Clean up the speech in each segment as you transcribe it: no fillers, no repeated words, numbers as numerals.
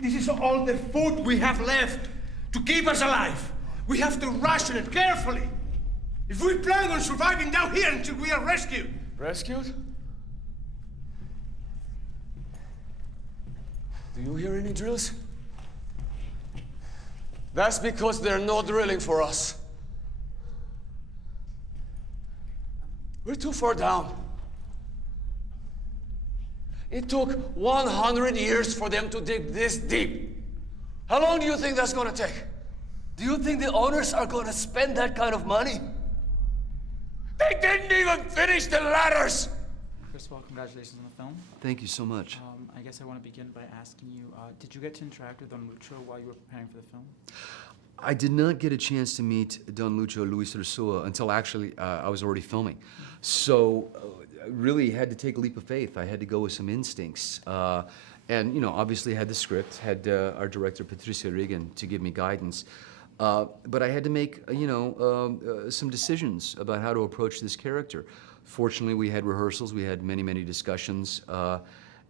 This is all the food we have left to keep us alive. We have to ration it carefully. If we plan on surviving down here until we are rescued. Rescued? Do you hear any drills? That's because they're not drilling for us. We're too far down. It took 100 years for them to dig this deep. How long do you think that's gonna take? Do you think the owners are gonna spend that kind of money? They didn't even finish the ladders! First of all, congratulations on the film. Thank you so much. I guess I want to begin by asking you, did you get to interact with Don Lucho while you were preparing for the film? I did not get a chance to meet Don Lucho, Luis Ursula, until actually I was already filming. So I really had to take a leap of faith. I had to go with some instincts. And, you know, obviously I had the script, had our director, Patricia Riggen, to give me guidance. But I had to make, some decisions about how to approach this character. Fortunately, we had rehearsals. We had many, many discussions.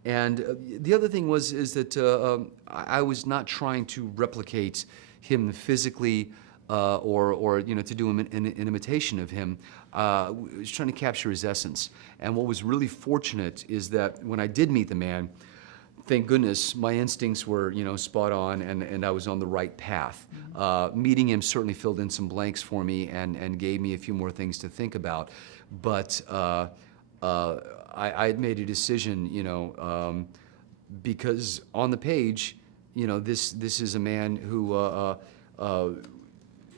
And the other thing is that I was not trying to replicate him physically or to do an imitation of him. I was trying to capture his essence. And what was really fortunate is that when I did meet the man, thank goodness, my instincts were, spot on, and I was on the right path. Meeting him certainly filled in some blanks for me and gave me a few more things to think about. But I had made a decision, because on the page, this is a man who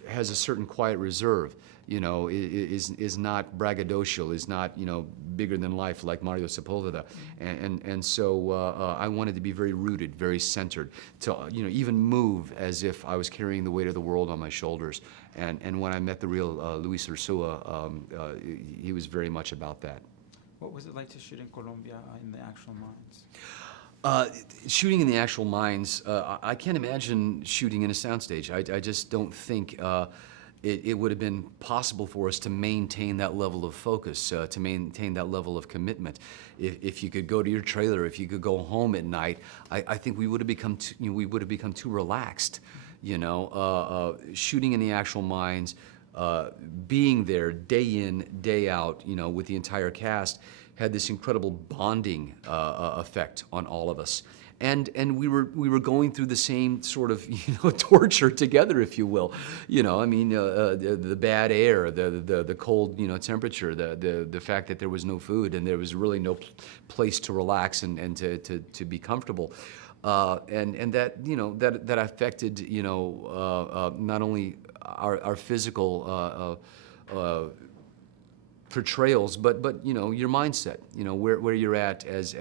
has a certain quiet reserve. Is not braggadocial, is not, bigger than life like Mario Sepulveda. And so I wanted to be very rooted, very centered, to, even move as if I was carrying the weight of the world on my shoulders. And when I met the real Luis Ursula, he was very much about that. What was it like to shoot in Colombia in the actual mines? Shooting in the actual mines, I can't imagine shooting in a soundstage. I just don't think it would have been possible for us to maintain that level of focus, to maintain that level of commitment. If you could go to your trailer, if you could go home at night, I think we would have become too relaxed. Shooting in the actual mines, being there day in, day out, with the entire cast, had this incredible bonding effect on all of us. And we were going through the same sort of torture together, if you will. The bad air, the cold temperature, the fact that there was no food and there was really no place to relax and to be comfortable. And that affected not only our physical portrayals, but your mindset, where you're at as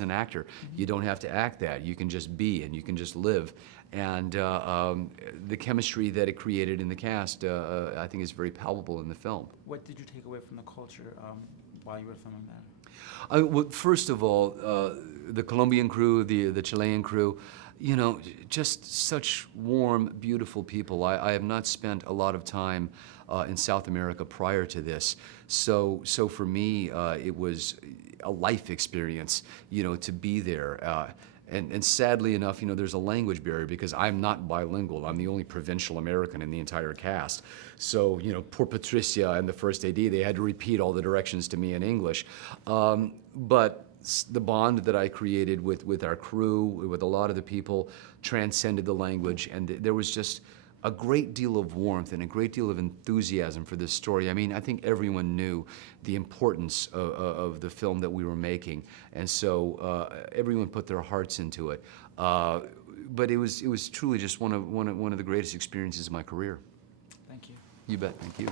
an actor. You don't have to act that. You can just be, and you can just live. And the chemistry that it created in the cast, I think, is very palpable in the film. What did you take away from the culture while you were filming that? Well, first of all, the Colombian crew, the Chilean crew, just such warm, beautiful people. I have not spent a lot of time in South America prior to this. So for me, it was a life experience, to be there. And sadly enough, there's a language barrier because I'm not bilingual. I'm the only provincial American in the entire cast. So, poor Patricia and the first AD, they had to repeat all the directions to me in English. But the bond that I created with our crew, with a lot of the people, transcended the language, and there was just a great deal of warmth and a great deal of enthusiasm for this story. I mean, I think everyone knew the importance of the film that we were making, and so everyone put their hearts into it. But it was truly just one of the greatest experiences of my career. Thank you. You bet. Thank you.